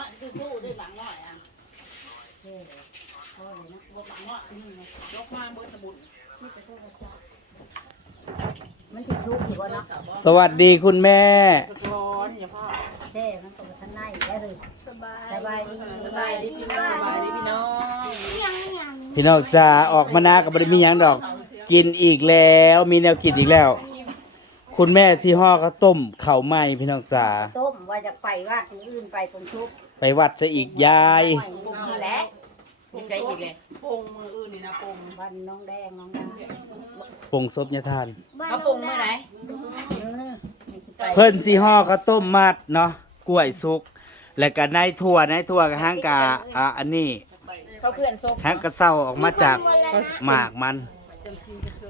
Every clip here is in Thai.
อยคือตู้ด้วยบางน้อยอะเท่เลยพอเลยนะบนบางน้อยนี่นะยกมาเบิดสมุดมันติดลูกอยู่บ่เนาะสวัสดีคุณแม่สะท้อนอย่าพ่อเท่มันตกข้างในได้เลยสบายสบายดีสบายดีพี่น้องสบายดีพี่น้องยังยังพี่น้องจ๋าออกมานากับบริมีหยังดอก กินอีกแล้ว มีแนวกินอีกแล้ว คุณแม่ซีห่อข้าวต้มข้าวไหม้พี่น้องจ๋าต้มว่าจะไปว่าถึงอื่นไปปงชุบไปวัดซะอีกยายเอาและมีใจอีกเลยปงมืออื่นนี่นะปงวันน้องแดงน้องดาปงซบยาทาน เขาปงเมื่อไหร่เออนี่คือไปเพิ่นซีห่อข้าวต้มมัดเนาะกล้วยสุก แล้วก็ในถั่วในถั่วกับห้างกาอ่าอันนี้เขาเพื่อนส้มห้างกระเซ้าออกมาจากหมากมัน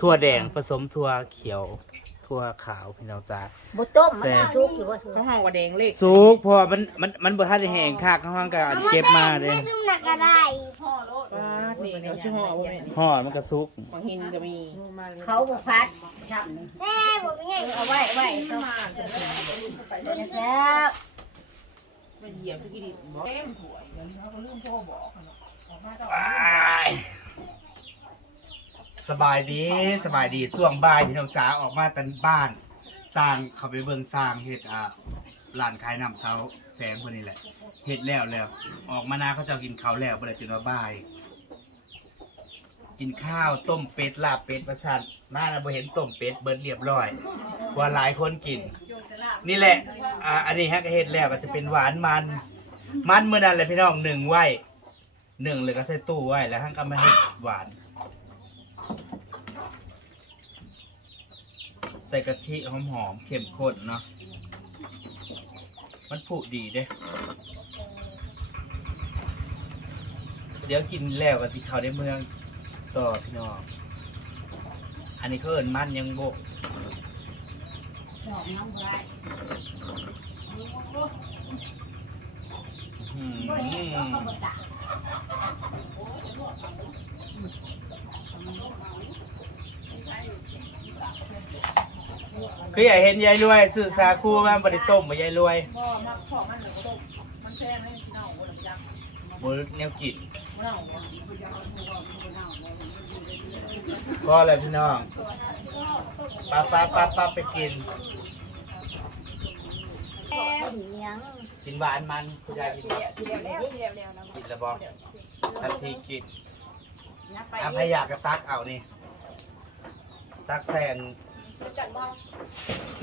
ถั่วแดงผสมถั่วเขียว ถั่วขาวพี่น้องจ๋าบุต้มมันชุบอยู่ว่าเขาห้องว่าแดงเล็กสุกเพราะว่ามันมันมันบ่ทันได้แห้งคักข้างห้างก็เก็บมาเด้ไม่ซุ่มหนักอะไรป้าดนี่เขาชื่อห้องว่าแม่ห่อมันก็สุก บางหินก็มีเขาบุพัดทำนี่แซ่ผมไม่ใช่เอาไว้ไว้ต้องแล้วมาเหยียบสกิดิบอกเต็มถ้วยเดี๋ยวเขาก็ลืมพ่อบอกเขาเนาะออกมาต้อง สบายดีสบายดีส่วงบ่ายพี่น้องจ๋าออกมาตันบ้าน สร้างเขาไปเบิ่งสร้างเฮ็ดอ่าร้านขายน้ำเซาแสงพวกนี้แหละเฮ็ดแล้วแล้ว ออกมานาเขาเจะกินข้าวแล้วบ่ได้จนว่าบ่าย กินข้าวต้มเป็ดลาบเป็ดประสานมานะบ่เห็นต้มเป็ดเบิดเรียบร้อยว่าหลายคนกิน นี่แหละอ่าอันนี้ฮะก็เฮ็ดแล้วก็จะเป็นหวานมัน มันเมื่อนั้นแหละพี่น้องหนึ่งไว้หนึ่งเลยก็ใส่ตู้ไว้แล้วท่านก็มาเฮ็ดหวาน ใส่กะทิหอมๆเข้มข้นเนาะมันผุดีเด้ เดี๋ยวกินแล้วก็สิเข้าในเมืองต่อพี่น้อง อันนี้เขาเอิ้นมันยังโบกหอมน้ำไว้อืมก็เห็นเขาก็บดตาคืออยากเห็นยายรวยสื่อสาคูมาบริต้มมายายรวยพ่อมักพ่อมันเลยก็ต้มมันแซ่บไหมพี่น้องบ่ลำจังบนแนวกินบ่เน่าบ่ก็เลยพี่น้องป้าป้าป้าป้าไปกินยังกินหวานมันคุณยายกินบ่ทีเดียวแล้วทีเดียวแล้วนะกินแล้วบอกทันทีกินนะไปอาพยากกระตักเอานี่ ตักแซน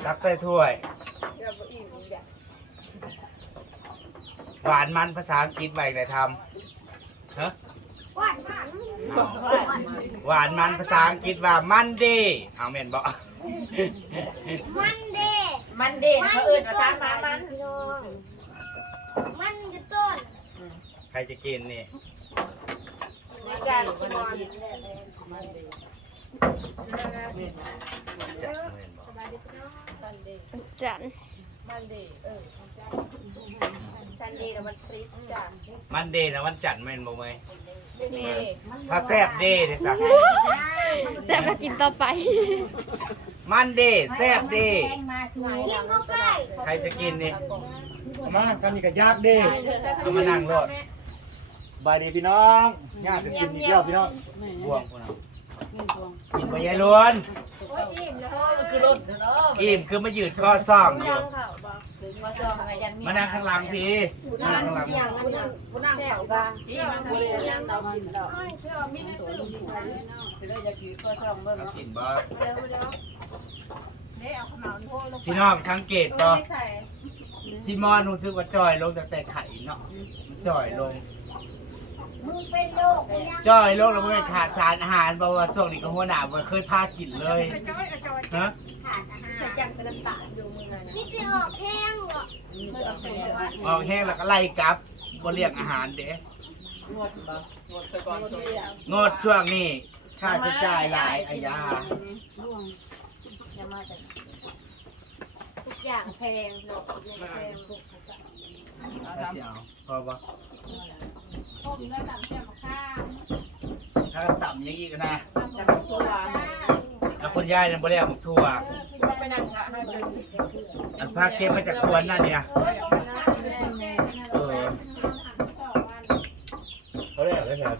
ตักใส่ถ้วยหวานมันภาษาอังกฤษไว้ไหนทำฮะหวานหวานหวานมันภาษาอังกฤษว่ามันเดเอาเมนบอกมันเด้มันเด่นเขาเอื่นมาทานมามันพี่น้องมันกระต้นใครจะกินนี่ ในการชิมอน จะเมนบอกจันมันเด่นเออซันเดย์แล้วมันฟรีจ้ะมันเดนะวันจันทร์เมนบอกไหมนี่ถ้าแซบเดเนี่ยสักแซ่บก็กินต่อไป มันเดแซบเดแป้งมาช่วยกินเข้าไปใครจะกินนี่มาทำนี่ก็ยากเด้เอามานั่งรถสบายดีพี่น้องยากจะกินอีกแล้วพี่น้องบ่วงคนเอากินไปยายล้วนคือรถเนาะอิ่มคือมายืดข้อซ่องอยู่มาจองอะไรยันมีมานั่งข้างหลังพี่มานั่งข้างหลังกูนั่งแถวกันที่มันทะเลยังเรากินดอกเลยจะกินก็ช่องเบิ่งเอาเนาะกินบ่เนี่ยเอาขนมโทษลงพี่น้องสังเกตบ่ใส่ซิมอนรู้สึกว่าจอยลงตั้งแต่ไข่เนาะจอยลง มึงเป็นโรคจอยลงแล้วมันขาดสารอาหารบอกว่าช่วงนี้ก็หัวหน้าบ่เคยพากินเลยฮะจังเป็นน้ำตาลอยู่มือเลยนะพี่จะออกแห้งเหรอออกแห้งแล้วก็ไล่กลับบ่เรียกอาหารเด้งดบ่งดไปก่อนงดช่วงนี้ค่าใช้จ่ายหลายอายาร่วงอย่ามาแต่ทุกอย่างแพงเนาะแพงถ้าสิเอาพอบ่ ต้มแล้วตำแจ่วขาวถ้าต่ำอย่างนี้ก็นะตำตัวแล้วคนย่ายนั่นบ่ได้เอาหมกทั่วไปนั่ค่ะอันพาเก็บมาจากสวนนั่นเนี่ยเออเขาเรียกอะไรครับ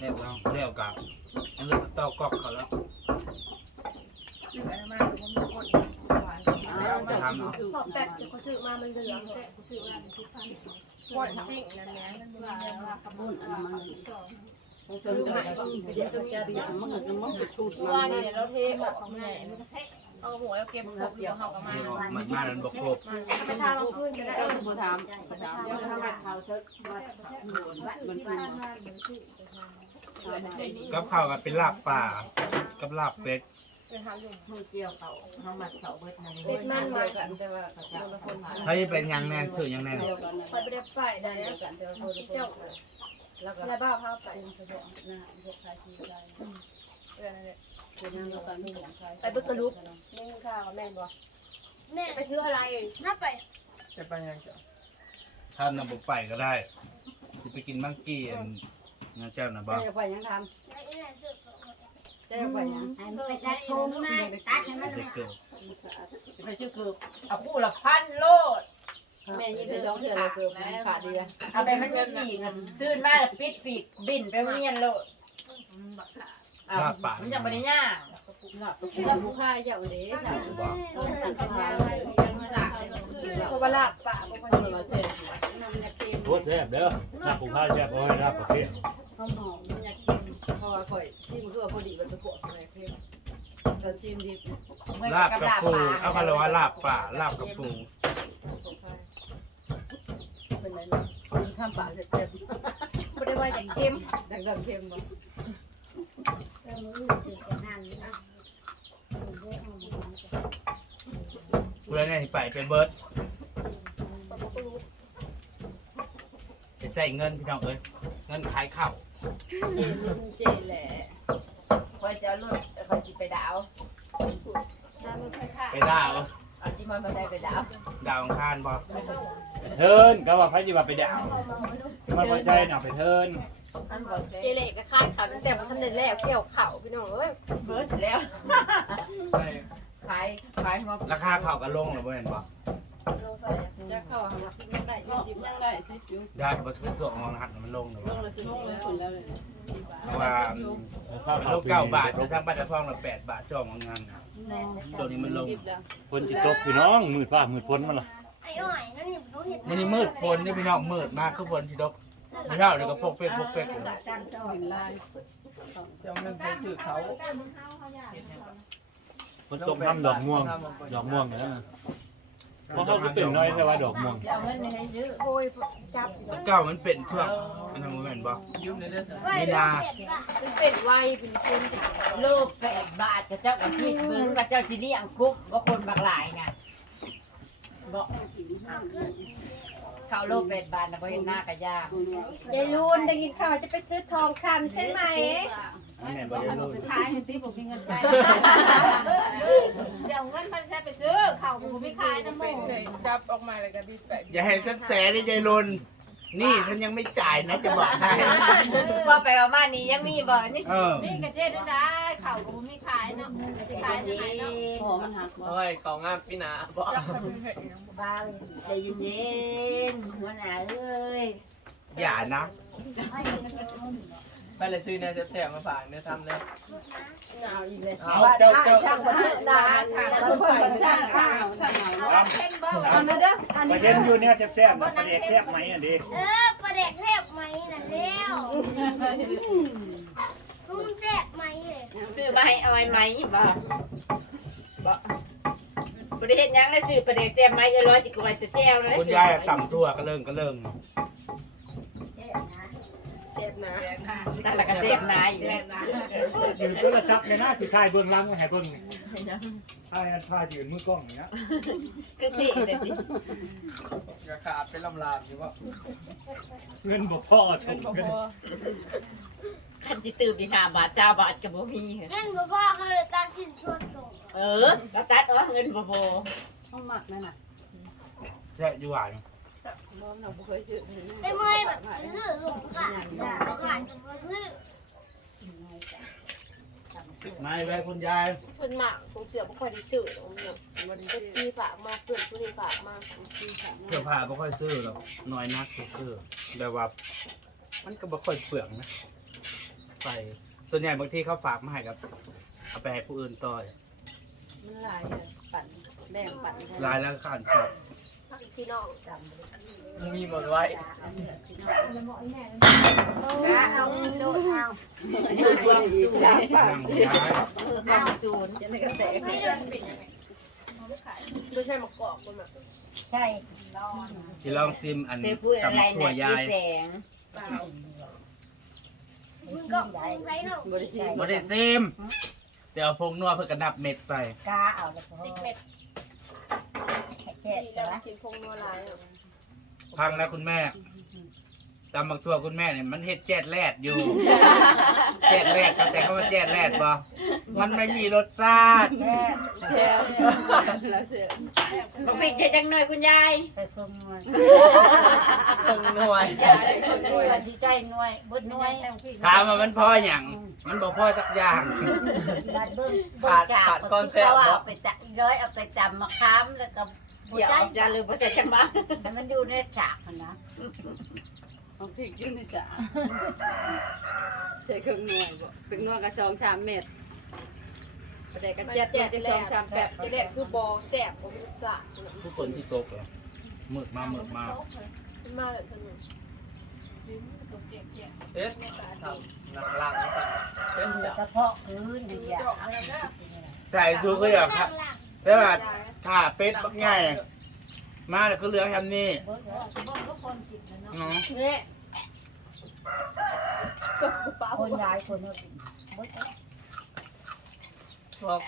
เรียกเราเรียกกับอันเลือกเต้ากอกเขาแล้ว ปะเขาซื้อมามันเหลืองแปะเขาซื้อมาเป็นสิบพันก่อนจริงนั่นแหละมันมันจนกระทั่งเดี๋ยวจะเดี๋ยวมันมันมันจะชุดว่านี่เราเทออกของแม่เอาหัวแล้วเก็บครบแล้วเฮาก็มามันมาแล้วบ่ครบไปทาเราขึ้นจะได้เออมาถามมาถามเดี๋ยวถ้าเขาเชิดมาหนุนวัดมันเป็นกับข้าวก็เป็นลาบป่ากับลาบเป็ด มือเกี่ยวเขาเขามัดเขาเบิดนั่นเป็นมันมากันแต่ว่าเขาจะคนหาเฮ้ยเป็นหยังแน่ซื้อหยังแน่เดียวกันไปไม่ได้ไปได้เดียวกันแต่ว่าคนเจ้าแล้วก็อะไรบ้าพาไปเป็นสะดวกนะพวกใครที่ใจเป็นนั่งแล้วกันไม่หลงใครไปบึกกระลุกนี่ข้าวแม่บอกแม่ไปซื้ออะไรน่าไป จะไปยังจ้ะถ้านำบ่ไปก็ได้สิไปกินมังกี้อันนะเจ้าน่ะบ่เจ้าไปยังทำ เจ้าไปยังไปได้ทงมาตัดให้มันเด็กเกิดไปชื่อคือเอาคู่ละพันโลดแม่ยี่สิบสองเถื่อนเลยเกือบขาดดีอะเอาไปมันมีปีกอะตื่นมาแล้วปิดปีกบินไปเมียนโลดอ้าวลาบป่ามันยังบ่ได้ย่างหลับตัวเราผู้ค่ายเจ้าเด้สาวบ่ต้องตัดขาเพราะว่าลาบปะเพราะว่าเราเราเสร็จน้ำยาเค็มโคตรแซ่บเด้อน้ำผงข้าวแซ่บเอาให้รับประเภทข้าวหอมน้ำยาเค็มพอค่อยชิมคือพอดีมันจะปวดอะไรเค็มตอนชิมดีเหมือนลาบกับกับปูปลาเอาก็เลยว่าลาบป่าลาบกับปูเป็นไรนะกินข้ามปากเจ็บไม่ได้ว่าอย่างเค็มดังดังเค็มบ่เพื่อนให้ไปเป็นเบิร์ดจะใส่เงินพี่น้องเอ้ยเงินขายข้าว เจรุ่นเจแหละคอยสิเอารถคอยสิไปดาวไปดาวเอาที่มันมาได้ไปดาวดาวอังคารบ่ไปเทิร์นก็ว่าไผสิว่าไปดาว มันบ่ใจน่ะไปเทิร์นอันบอกเจเล่ก็คายเขาแต่ว่าท่านได้แล้วเกี่ยวเข่าพี่น้องเอ้ยเบิร์ดแล้วขายขายมาราคาข้าวก็ลงแล้วบ่เห็นบ่ จะเข้าหาสิบยังได้ยี่สิบยังได้สิบอยู่ได้บ่ถือส่งของรหัสมันลงแล้วลงเลยคือแล้วคนแล้วเลยเพราะว่าโลเก้าบาทแต่ทางบ้านจะฟ้องเราแปดบาทจองงานตัวนี้มันลงสิบแล้วฝนสิตกพี่น้องมืดฟ้ามืดฝนมันล่ะไอ้อ้อยนั่นนี่เขาเห็นมันนี่มืดฝนนี่พี่น้องมืดมากคือฝนที่ดกไม่เท่าเดี๋ยวก็พกเป๊กพกเป๊กอยู่เป็นลายจะเอาเงินไปซื้อเขาฝนตกน้ำดอกม่วง ดอกม่วงเนี่ยนะ เพราะเขาก็เป็นน้อยแต่ว่าดอกม่วงจะเอาเงินให้ยื้อโอยจับเก้ามันเป็นช่วงอันนั้นมันเป็นบ่ยืมในเรื่องนี่นาเป็นเป็ดไวเป็นคนโลแปดบาทกับเจ้ากับพี่เบิ่งกับเจ้าสิเลี้ยงกุ๊บว่าคนบางหลายน่ะบอกข้าวโลแปดบาทน่ะบ่เห็นหน้าก็ยากยายลูนได้ยินข่าวจะไปซื้อทองคำใช่ไหม อันนี้บ่ได้เลยขายเห็นตีผมมีเงินใช้จะเอาเงินมันใช้ไปซื้อข้าวผมไม่ขายนะโมเป็นเคยจับออกมาแล้วก็ดีใส่อย่าให้สันแสได้ใจรุนนี่ฉันยังไม่จ่ายนะจะบอกให้ว่าไปว่ามานี่ยังมีบ่นี่เออนี่กระเจ๊ได้ได้ข้าวผมไม่ขายเนาะไม่ขายที่ไหนเนาะหอมันหักบ่เฮ้ยของงามพี่นาบ่บ้าเลยใจเย็นๆหัวหน้าเอ้ยอย่านะ ไปเลยซื้อเนี่ยแซ่บๆมาฝากเนี่ยทำเลยเอาอีกเลยเอาเจ้าเจ้าช่างประเทศดาแล้วเพิ่นช่างข้าวช่างเอาเอาเช่นบ่เอาเด้ออันไปนี้เห็นอยู่เนี่ยแซ่บๆประเด็กแซ่บไหมอันนี้เออประเด็กเทพไหมนั่นแล้วลุงแซ่บไหมเลยซื้อมาให้เอาไว้ไหมบ่บ่บ่ได้เฮ็ดหยังเลยซื้อประเด็กแซ่บไหมเอ้ยร้อยสิกว่าจะแจ้วเลยคุณยายอะต่ำทั่วก็เริ่งก็เริ่งเจ็บนะ นั่นล่ะก็แซ่บนายอยู่แล้วยืนโทรศัพท์เลยนะสิถ่ายเบื้องหลังไว้ให้เบิ่งนี่ถ่ายอันถ่ายยืนมือกล้องอย่างเงี้ยคือที่แต่สิราคาเป็นลำลามอยู่ว่าเงินบ่พอส่งเงินคันสิตื่นอีก5บาท20บาทก็บ่มีงั้นพ่อพ่อเขาเลยตัดสินส่วนส่งเออก็ตัดเอาเงินบ่พอต้องหมักนั่นน่ะ ใช่อยู่หวาน บ่เราบ่เคยซื้อไอ้เมื่อยแบบซื้อหลงกะหลงกะจนมาซื้อไม่ไว้คุณยายเพิ่นหมากคงเสือบ่ค่อยได้ซื้อหรอกเนี่ยมันก็จี้ฝากมาเพื่อนผู้นี้ฝากมาเสื้อผ้าไม่ค่อยซื้อหรอกน้อยนักที่ซื้อแบบว่า มันก็ไม่ค่อยเปลืองนะใส่ส่วนใหญ่บางทีเขาฝากมาให้กับเอาไปให้ผู้อื่นต่อยมันหลายปั่นแบ่งปันลายแล้วข้านสับ พี่น้องมีหมดไว้แล้วเอาโดดเอานั่งย้ายเอาศูนย์จะได้กระแตกไม่ใช่มะกอกคนแบบใช่สิลองซิมอันเธอพูดอะไรตำถั่วยายแสงมึงก็ใช้เนาะบริษัทบ่ได้ซิมเดี๋ยวพงนัวเพื่อกระนับเม็ดใส่กาเอาล้วก็สิบเม็ด แค่ดีแต่แล้วว่ากินพงนัวลายอะพังนะคุณแม่ตำบักถั่วคุณแม่เนี่ยมันเฮ็ดแจ๊ดแรดอยู่ แจ๊ดแรดเข้าใจคำว่าแจ๊ดแรดบ่มันไม่มีรสชาติแค่เจ้าแล้วเสือบอกพี่เจจังหน่อยคุณยายไปฝึกหน่วยตึงหน่วยหน่วยที่ใช่หน่วยบดหน่วยถามว่ามันพอหยังมันบ่พอจักอย่าง บัดเบิ้งเบิ้งจากคนที่เขาเอาไปจับร้อยเอาไปจำมะขามแล้วก็ เดี๋ยวจะลืมภาษาชมาแต่มันอยู่ในฉากนะของพี่กินในสาใช้เครื่องหน่วยบ่เป็นหน่วยกระชองสามเม็ดประเด็กกระเจ็ดเม็ดจะสองสามแปดจะเด็ดคือบอแสบของพิซซ่าผู้คนที่ตกเลยมืดมามืดมาขึ้นมาเลยท่านหนึ่งเอ๊ะหนักลังนะครับเป็นจับเฉพาะคืนนี่อย่าใส่ซูก็อย่างครับ ใช่ป่ะถ้าเป็ดบักใหญ่มาแล้วก็เหลือแฮมนี่เบิ้งเนาะเนี่ยก็คือป้าคนร้ายคนเอาเบิ้งพวก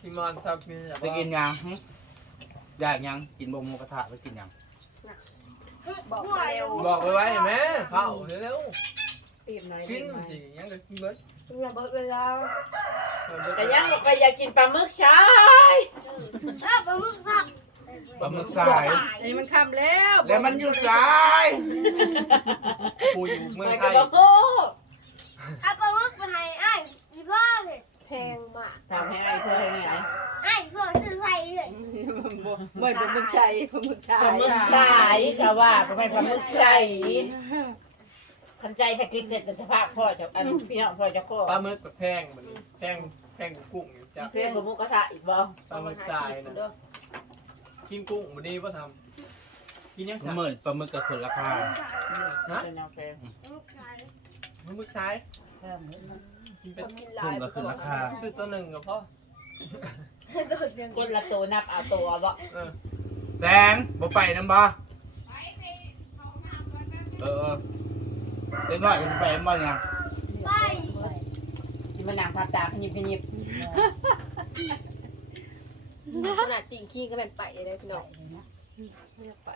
ซิมอนชอบกินแบบจะกินยังหึอยากยังกินบงหมูกระทะไปกินยังบอกเร็วบอกไปไว้เห็นไหมเผาเร็วปีบไหนๆปีกินบไหนสิยังก็กินเบิดอย่าเบิดเวลาแต่ยังบอกว่าอยากกินปลาหมึกใช่ ปลาหมึกสาย อันนี้มันคำแล้วแล้วมันอยู่สายกูอยู่เมืองมันไทก็ยบอกโอ้เอาปลาหมึกมาให้อ้ายอีพ่อเลยแพงมากทำให้ไอ้เพื่อนให้ไงอ้ายพ่อซื้อไทยเลยบ่บ่เป็นมึกใส่ปลาหมึกใส่ปลาหมึกใสก็ว่าทำไมปลาหมึกใสขันใจถ้ากินเสร็จจะพาพ่อจะอันพี่น้องพ่อจะพ่อปลาหมึกกับแพงเหมือนแพง แพงกว่ากุ้งอยู่จ้ะเพื่อนปลาหมึกกระทะอีกบ่ปลาหมึกทรายนะกินกุ้งมันดีป่ะทำกินยังไงหมื่นปลาหมึกกับคนราคาฮะเป็นโอเคปลาหมึกทรายเพิ่มนิดนึงกินเป็นกินลาขึ้นยก็ขึ้นราคาชื่อตัวหนึ่งกับพ่อคนละตัวนับเอาตัวบ่เออแสงบ่ไปน้ำบ่เออเล็กน้อยมันไปน้ำบ่ยัง ไปที่มันนางพัดตาขยิบขยิบขนาดติ่งขี้ก็เป็นไปเลยพี่น้อง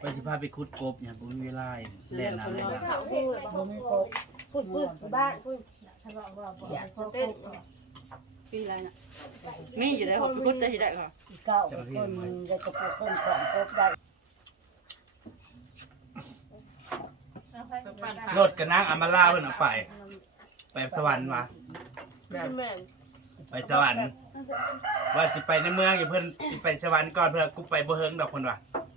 ไปสิพาไปคุดกบเนี่ยบ่มีเวลาเล่นน้ำเล่นน้ถามพูดเลยบ่มีโกพูดพูดบ้านพูดอยากเต้นปีอะไรน่ะมีอยู่ได้หกพุทธที่ได้ค่ะเก้าคนได้กระปุกคนของครบได้ำรถกับนางอามาลาเพิ่นเอาไป ไปสวรรค์มา แม่นไปสวรรค์ว่าสิไปในเมืองอยู่เพิ่นสิไปสวรรค์ก่อนเพื่อกูไปบ่เฮิงดอกเพิ่นว่า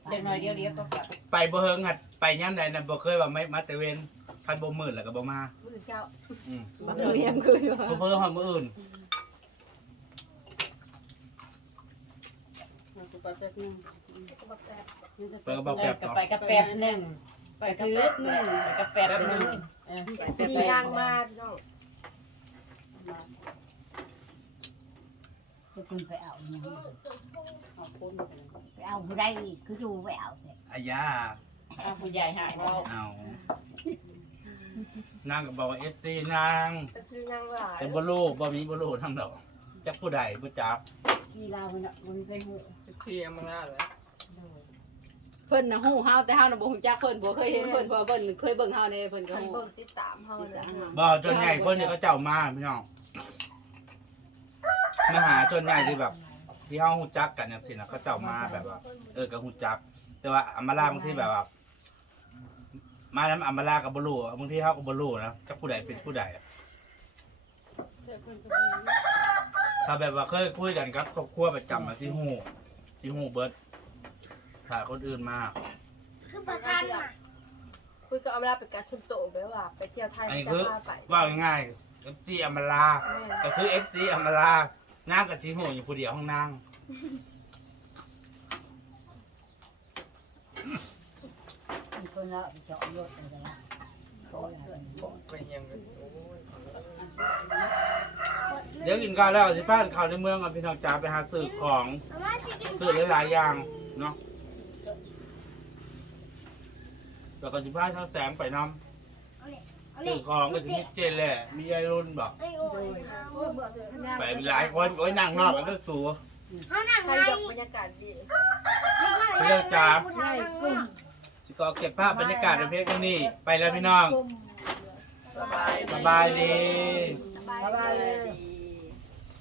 เด็กน้อยเดียวเดียวก็กลับไปบ่เฮิงหัดไปย่ำใดน่ะบ่เคยว่าไม่มาแต่เว้นคันบ่มื้อแล้วก็บ่มาพูดเช้าอืมเรียมคือว่าบ่เพิ่นฮอดมื้ออื่นไปแป๊บนึงไปก็บ่แป๊บก็เนาะไปกับแป๊บหนึ่งไปกับแป๊บนึงไปกับแป๊บหนึ่งสีนางมาพี่น้อง คือคุณไปเอาเนี่ยเอาคนไปเอาผู้ใดคือดูไปเอาเนี่ยอายาผู้ใหญ่หายเราเอานางก็บอกว่า FC นางเป็นคือนางหลายแต่บ่รู้บ่มีบ่รู้ทั้งดอกจักผู้ใดบ่จักที่เราเนี่ยมันไปหูเชียร์มังงาเลยเพิ่นน่ะฮู้เฮาแต่เฮาน่ะบ่ฮู้จักเพิ่นบ่เคยเห็นเพิ่นเพราะเพิ่นเคยเบิ่งเฮาในเพิ่นก็คันฮู้เบิ่งติดตามเฮาเลยบ่จนใหญ่คนนี่เขาเจ้ามาพี่น้อง มาหาจนใหญ่ที่แบบ ที่เฮาฮู้จักกันจังซี่นะเขาเจ้ามาแบบว่า เออก็ฮู้จัก แต่ว่าอำมาลาบางทีแบบว่ามาแล้วอำมาลากับบลูบางทีเฮากับบลูนะจักผู้ใดเป็นผู้ใดอะถ้าแบบว่าเคยคุยกันกับครอบครัวประจำมาที่ฮู้ที่ฮู้เบิดถ้าคนอื่นมาคือประกันน่ะคุยกับอำลาเป็นการชุมโตแบบว่า ไปเที่ยวไทยอันนี้จะคือพาไปว่าง่ายๆ FC อำมาลาแม่ก็คือ FC อำมาลา น้ำกับสีโหอยู่คนเดียวห้องนางเงเดี๋ยวกินข้าแล้วสิป้านข่าวในเมืองกับพี่น้องจ๋าไปหาสื่อของสื่อหลายๆอย่างเนาะแล้วก็สิป้าช้าแสงไปน้ำ ซื้ยอของก็จะมีเจนแหละ มียายรุ่นบอก ไอ้โอ้ยไปหลายคนโอ้ยนั่งนอกกันก็สูเขานั่งใครไงดอกบรรยากาศดีพี่น้องจ๋าผู้เฒ่านั่งเนาะสิก็เก็บภาพบรรยากาศในเพลงนี้ ไปแล้วพี่น้อง สบายสบายดีสบายเลย